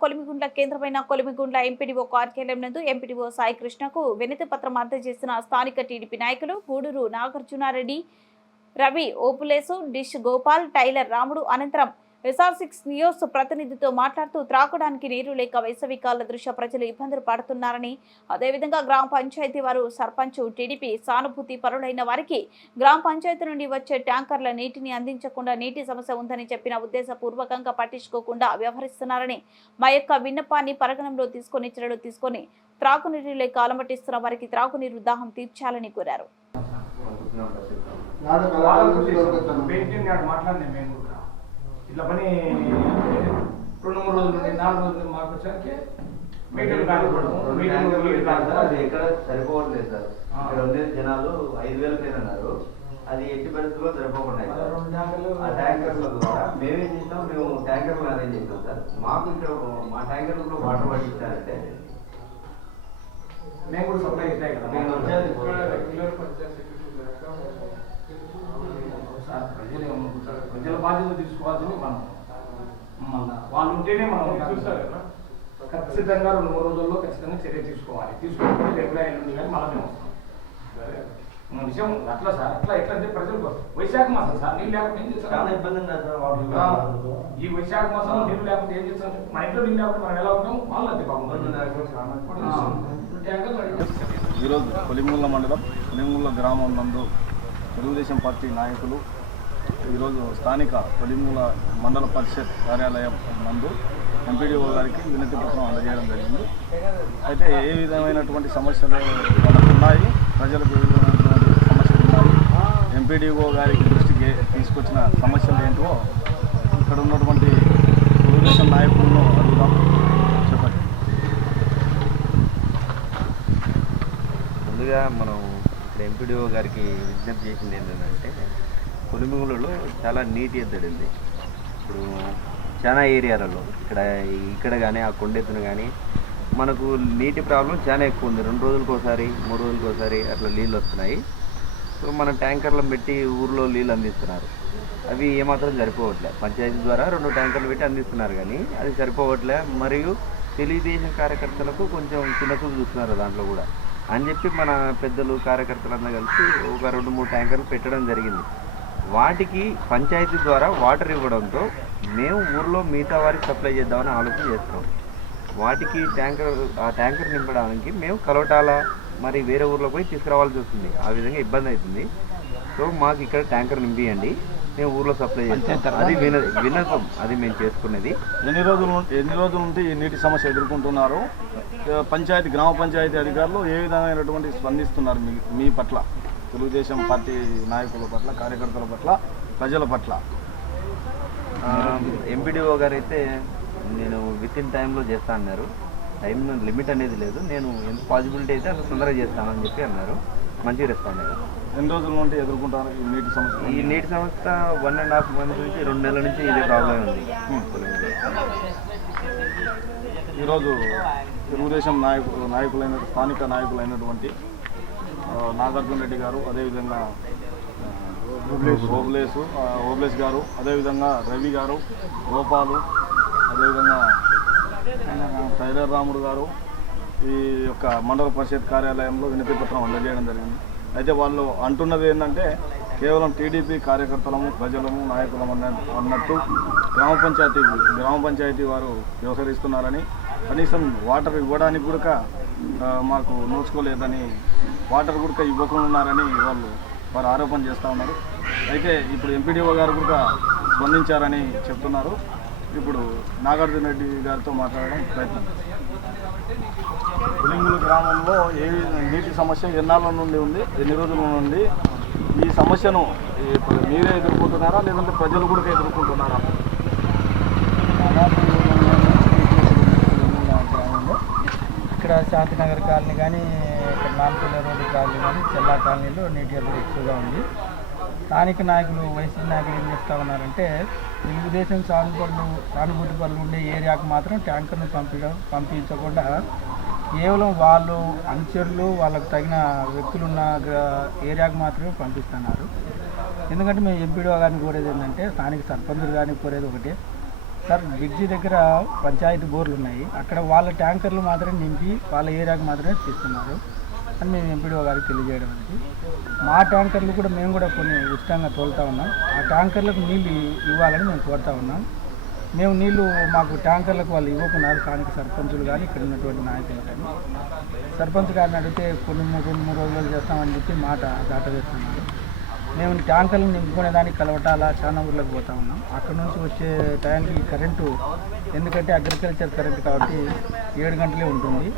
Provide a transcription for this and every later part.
కొలిమిగుండ్ల కేంద్రమైన కొలిమిగుండ్ల ఎంపీడీఓ కార్యాలయం నందు ఎంపీడీఓ సాయి కృష్ణకు వినతి పత్రం అందజేసిన స్థానిక టీడీపీ నాయకులు గూడూరు నాగార్జునారెడ్డి రవి ఓపులేసు డిష్ గోపాల్ టైలర్ రాముడు అనంతరం ఎస్ఆర్ సిక్స్ న్యూస్ ప్రతినిధితో మాట్లాడుతూ త్రాగడానికి నీరు లేక వేసవికాల దృష్ట్యా ప్రజలు ఇబ్బందులు పడుతున్నారని అదేవిధంగా గ్రామ పంచాయతీ వారు సర్పంచ్ టీడీపీ సానుభూతి పరులైన వారికి గ్రామ పంచాయతీ నుండి వచ్చే ట్యాంకర్ల నీటిని అందించకుండా నీటి సమస్య ఉందని చెప్పిన ఉద్దేశపూర్వకంగా పట్టించుకోకుండా వ్యవహరిస్తున్నారని మా యొక్క విన్నపాన్ని పరిగణంలో తీసుకొని చర్యలు తీసుకొని త్రాగునీరు లేక అలమటిస్తున్న వారికి త్రాగునీరు దాహం తీర్చాలని కోరారు. ఇట్లా పని రెండు మూడు రోజులు నాలుగు రోజులు మాకు కాదు. సార్, అది ఎక్కడ సరిపోవట్లేదు సార్. ఇక్కడ ఉండే జనాలు ఐదు వేల పైన అన్నారు అది ఎట్టి పరిస్థితుల్లో సరిపోకుండా ఆ ట్యాంకర్ల ద్వారా మేమేం చేసినాం మేము ట్యాంకర్లు అరేంజ్ చేసినాం సార్. మాకు ఇక్కడ మా ట్యాంకర్లో వాటర్ పట్టించారంటే మేము కూడా సప్లై చేసాయి కదా. ప్రజలు ఏమనుకుంటారు? ప్రజల బాధ్యత తీసుకోవాల్సింది మనం మళ్ళా వాళ్ళు ఉంటేనే మనం ఖచ్చితంగా రెండు మూడు రోజుల్లో ఖచ్చితంగా చర్య తీసుకోవాలి. తీసుకోకపోతే రేపు ఎల్లుండి కానీ మళ్ళీ మేము వస్తాం. విషయం అట్లా సార్ అట్లా ఎట్లా అంటే ప్రజలు వైశాఖ మాసం సార్ నీళ్ళు లేకపోతే ఏం చేస్తాం ఇబ్బంది వాటర్ ఈ వైశాఖ మాసంలో నీళ్ళు లేకపోతే ఏం చేస్తాం మన ఇంట్లో నీళ్ళు లేకపోతే మనం ఎలా ఉంటాం వాళ్ళు ట్యాంకర్లు అడిగి- ఈరోజు కొలిముల్ల మండలం కొలిముల్ల గ్రామం నందు తెలుగుదేశం పార్టీ నాయకులు ఈరోజు స్థానిక కొలిముల మండల పరిషత్ కార్యాలయం నందు ఎంపీడీఓ గారికి వినతి పత్రం అందజేయడం జరిగింది. అయితే ఏ విధమైనటువంటి సమస్యలు ఉన్నాయి ప్రజలకు ఏ విధమైనటువంటి సమస్యలు ఉన్నాయి? ఎంపీడీఓ గారికి దృష్టికి తీసుకొచ్చిన సమస్యలు ఏంటో ఇక్కడ ఉన్నటువంటి తెలుగుదేశం నాయకులను అడుగుదాం. చెప్పండి. ముందుగా మనం ఇక్కడ ఎంపీడీఓ గారికి విజ్ఞప్తి చేసింది ఏంటంటే కొలిమిగులలో చాలా నీటి ఎద్దడింది. ఇప్పుడు చాలా ఏరియాలలో ఇక్కడ ఇక్కడ కానీ ఆ కొండెత్తున కానీ మనకు నీటి ప్రాబ్లం చాలా ఎక్కువ ఉంది. రెండు రోజులకు ఒకసారి మూడు రోజులకు ఒకసారి అట్లా నీళ్ళు వస్తున్నాయి. సో మన ట్యాంకర్లను పెట్టి ఊర్లో నీళ్ళు అందిస్తున్నారు. అవి ఏమాత్రం సరిపోవట్లే. పంచాయతీ ద్వారా రెండు ట్యాంకర్లు పెట్టి అందిస్తున్నారు కానీ అది సరిపోవట్లే. మరియు తెలుగుదేశం కార్యకర్తలకు కొంచెం చిన్నచూపు చూస్తున్నారు దాంట్లో కూడా. అని చెప్పి మన పెద్దలు కార్యకర్తలందరూ కలిసి ఒక రెండు మూడు ట్యాంకర్లు పెట్టడం జరిగింది. వాటికి పంచాయతీ ద్వారా వాటర్ ఇవ్వడంతో మేము ఊర్లో మిగతా వారికి సప్లై చేద్దామని ఆలోచన చేస్తున్నాం. వాటికి ట్యాంకర్ ఆ ట్యాంకర్ నింపడానికి మేము కలవటాల మరి వేరే ఊర్లో పోయి తీసుకురావాల్సి వస్తుంది. ఆ విధంగా ఇబ్బంది అవుతుంది. సో మాకు ఇక్కడ ట్యాంకర్ నింపియండి. మేము ఊర్లో సప్లై చేస్తాం. అది విన వినతం అది మేము చేసుకునేది. ఎన్ని రోజులు ఎన్ని రోజుల నుండి ఈ నీటి సమస్య ఎదుర్కొంటున్నారు? పంచాయతీ గ్రామ పంచాయతీ అధికారులు ఏ విధమైనటువంటి స్పందిస్తున్నారు మీ మీ పట్ల? తెలుగుదేశం పార్టీ నాయకుల పట్ల కార్యకర్తల పట్ల ప్రజల పట్ల? ఎంపీడీఓ గారు అయితే నేను విత్ ఇన్ టైంలో చేస్తా అన్నారు. టైం లిమిట్ అనేది లేదు. నేను ఎంత పాసిబిలిటీ అయితే అంత తొందరగా చేస్తానని చెప్పి అన్నారు. మంచిగా రెస్పాండ్ అయ్యారు ఎన్ని రోజుల నుండి ఎదుర్కొంటున్నారు ఈ నీటి సమస్య? ఈ నీటి సంస్థ వన్ అండ్ హాఫ్ మంత్ నుంచి రెండు నెలల నుంచి ఇదే ప్రాబ్లం ఉంది. ఈరోజు తెలుగుదేశం నాయకులు నాయకులైన స్థానిక నాయకులైనటువంటి నాగార్జున రెడ్డి గారు అదేవిధంగా ఓబ్లేసు ఓబ్లేస్ గారు అదేవిధంగా రవి గారు గోపాలు అదేవిధంగా టైలర్ రాముడు గారు ఈ యొక్క మండల పరిషత్ కార్యాలయంలో వినతి పత్రం అందజేయడం జరిగింది. అయితే వాళ్ళు అంటున్నది ఏంటంటే కేవలం టీడీపీ కార్యకర్తలము ప్రజలము నాయకులము అన్నట్టు గ్రామ పంచాయతీ గ్రామ పంచాయతీ వారు వ్యవహరిస్తున్నారని కనీసం వాటర్ ఇవ్వడానికి కూడా మాకు నోచుకోలేదని వాటర్ కూడా ఇవ్వకుండా ఉన్నారని వాళ్ళు వారు ఆరోపణ చేస్తూ ఉన్నారు. అయితే ఇప్పుడు ఎంపీడీఓ గారు కూడా స్పందించారని చెప్తున్నారు. ఇప్పుడు నాగార్జున రెడ్డి గారితో మాట్లాడడం ప్రయత్నం పులింగులు ఏ నీటి సమస్య ఎన్నాళ్ళ నుండి ఉంది? ఎన్ని రోజుల నుండి? ఈ సమస్యను ఇప్పుడు మీరే ఎదుర్కొంటున్నారా? లేదంటే ప్రజలు కూడా ఎదుర్కొంటున్నారా? ఇక్కడ శాంతినగర్ కాలనీ కానీ ఇక్కడ నాలుగుల రోడ్డు కాలనీ కానీ చెల్లా కాలనీలో నీటి ఎదురు ఎక్కువగా ఉంది. స్థానిక నాయకులు వైసీపీ నాయకులు ఏం చెప్తా ఉన్నారంటే తెలుగుదేశం సానుభూతులు సానుభూతి పనులు ఉండే ఏరియాకు మాత్రం ట్యాంకర్ను పంపించడం పంపించకుండా కేవలం వాళ్ళు అనుచరులు వాళ్ళకు తగిన వ్యక్తులు ఉన్న ఏరియాకు మాత్రమే పంపిస్తున్నారు. ఎందుకంటే మేము ఎంపీడీఓ గారిని కోరేది ఏంటంటే స్థానిక సర్పంచులు కానీ కోరేది ఒకటే. సార్ బ్రిడ్జి దగ్గర పంచాయతీ బోర్లు ఉన్నాయి. అక్కడ వాళ్ళ ట్యాంకర్లు మాత్రమే నింపి వాళ్ళ ఏరియాకు మాత్రమే తీస్తున్నారు అని మేము ఎంపీడీఓ గారికి తెలియజేయడం అనేది. మా ట్యాంకర్లు కూడా మేము కూడా కొన్ని ఉచితంగా తోలుతా ఉన్నాం. ఆ ట్యాంకర్లకు నీళ్ళు ఇవ్వాలని మేము కోరుతా ఉన్నాం. మేము నీళ్ళు మాకు ట్యాంకర్లకు వాళ్ళు ఇవ్వకున్నారు స్థానిక సర్పంచులు కానీ ఇక్కడ ఉన్నటువంటి నాయకులు కానీ. సర్పంచ్ గారిని అడిగితే కొన్ని మూడు రెండు మూడు రోజులు చేస్తామని చెప్పి మాట దాటవేస్తున్నారు. మేము ట్యాంకర్లు నింపుకునే దానికి కలవటాల చాలా ఊర్లకు పోతా ఉన్నాం. అక్కడ నుంచి వచ్చే టైంకి కరెంటు ఎందుకంటే అగ్రికల్చర్ కరెంటు కాబట్టి ఏడు గంటలే ఉంటుంది.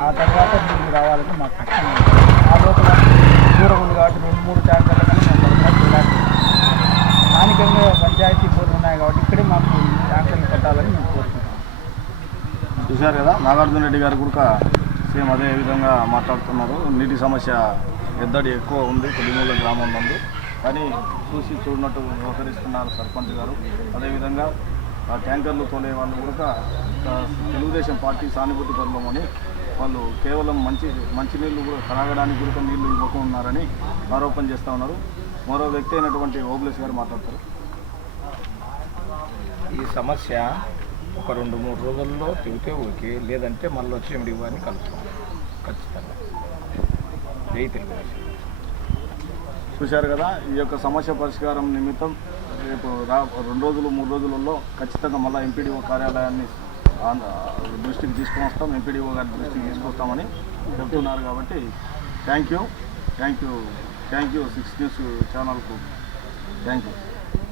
ఆ- తర్వాత నీళ్ళు రావాలంటే మాకు కష్టం. ఆ లోపల దూరం ఉంది కాబట్టి రెండు మూడు ట్యాంక్ కానీ మేము సరఫరా చేయాలి స్థానికంగా పంచాయతీ బోర్లు ఉన్నాయి కాబట్టి ఇక్కడే మాకు ట్యాంకర్లు పెట్టాలని మేము కోరుకుంటాం చూశారు కదా? నాగార్జున రెడ్డి గారు కూడా సేమ్ అదే విధంగా మాట్లాడుతున్నారు. నీటి సమస్య ఎద్దడి ఎక్కువ ఉంది కొద్దిమూల గ్రామం నందు కానీ చూసి చూడనట్టు వ్యవహరిస్తున్నారు సర్పంచ్ గారు. అదేవిధంగా ట్యాంకర్లు తోలే వాళ్ళు కూడా తెలుగుదేశం పార్టీ సానుభూతి పరులమని వాళ్ళు కేవలం మంచి మంచినీళ్ళు కూడా తాగడానికి కూడా నీళ్ళు ఇవ్వకున్నారని ఆరోపణ చేస్తూ ఉన్నారు. మరో వ్యక్తి అయినటువంటి ఓబ్లేస్ గారు మాట్లాడతారు. ఈ సమస్య ఒక రెండు మూడు రోజుల్లో చెబితే ఓకే లేదంటే మళ్ళీ వచ్చి ఎండి వారిని కలుస్తాం. ఖచ్చితంగా. జై తెలుగుదేశం చూశారు కదా ఈ యొక్క సమస్య పరిష్కారం నిమిత్తం రేపు రా రెండు రోజులు మూడు రోజులలో ఖచ్చితంగా మళ్ళీ ఎంపీడీఓ కార్యాలయాన్ని ఆంధ్ర- దృష్టికి తీసుకొని వస్తాం ఎంపీడీఓ గారి దృష్టికి తీసుకొస్తామని చెప్తున్నారు కాబట్టి thank you thank you thank you six news ఛానల్కు థ్యాంక్ యూ